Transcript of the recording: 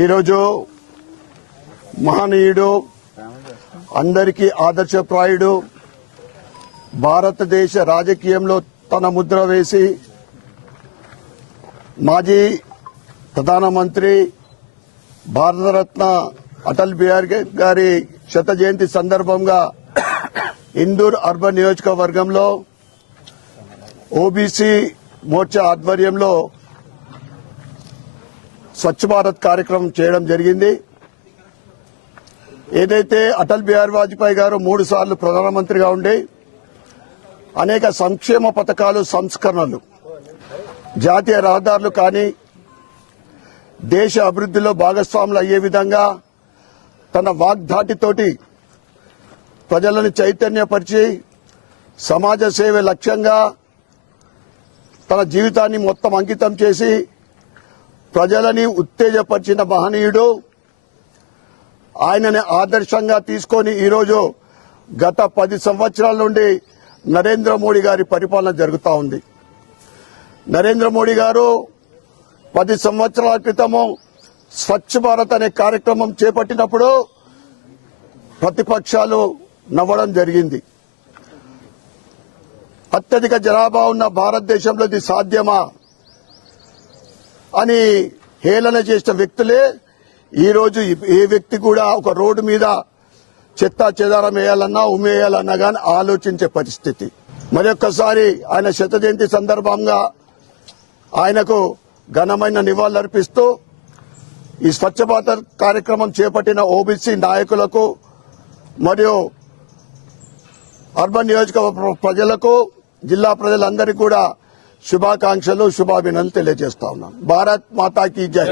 ఈరోజు మహనీయుడు, అందరికీ ఆదర్శప్రాయుడు, భారతదేశ రాజకీయంలో తన ముద్ర వేసి మాజీ ప్రధానమంత్రి భారతరత్న అటల్ బిహారీ గారి శత జయంతి సందర్భంగా ఇందూర్ అర్బన్ నియోజకవర్గంలో ఓబీసీ మోర్చా ఆధ్వర్యంలో స్వచ్ఛ భారత్ కార్యక్రమం చేయడం జరిగింది. ఏదైతే అటల్ బిహారీ వాజ్పేయి గారు 3 సార్లు ప్రధానమంత్రిగా ఉండి అనేక సంక్షేమ పథకాలు, సంస్కరణలు, జాతీయ రహదారులు కానీ దేశ అభివృద్ధిలో భాగస్వాములు అయ్యే విధంగా తన వాగ్దాటితోటి ప్రజలను చైతన్యపరిచి సమాజ సేవ లక్ష్యంగా తన జీవితాన్ని మొత్తం అంకితం చేసి ప్రజలని ఉత్తేజపరిచిన మహనీయుడు. ఆయనని ఆదర్శంగా తీసుకొని ఈరోజు గత 10 సంవత్సరాల నుండి నరేంద్ర మోడీ గారి పరిపాలన జరుగుతూ ఉంది. నరేంద్ర మోడీ గారు 10 సంవత్సరాల క్రితము స్వచ్ఛ భారత్ అనే కార్యక్రమం చేపట్టినప్పుడు ప్రతిపక్షాలు నవ్వడం జరిగింది. అత్యధిక జనాభా ఉన్న భారతదేశంలో ఇది సాధ్యమా అని హేళన చేసిన వ్యక్తులే ఈరోజు ఏ వ్యక్తి కూడా ఒక రోడ్డు మీద చెత్తా చెదారం వేయాలన్నా ఉమ్మేయాలన్నా కానీ ఆలోచించే పరిస్థితి. మరొక్కసారి ఆయన శత జయంతి సందర్భంగా ఆయనకు ఘనమైన నివాళులర్పిస్తూ ఈ స్వచ్ఛ భారత్ కార్యక్రమం చేపట్టిన ఓబీసీ నాయకులకు మరియు అర్బన్ నియోజకవర్గ ప్రజలకు, జిల్లా ప్రజలందరికీ కూడా శుభాకాంక్షలు, శుభాభినందనలు తెలియజేస్తా ఉన్నాను. భారత్ మాతా కీ జై.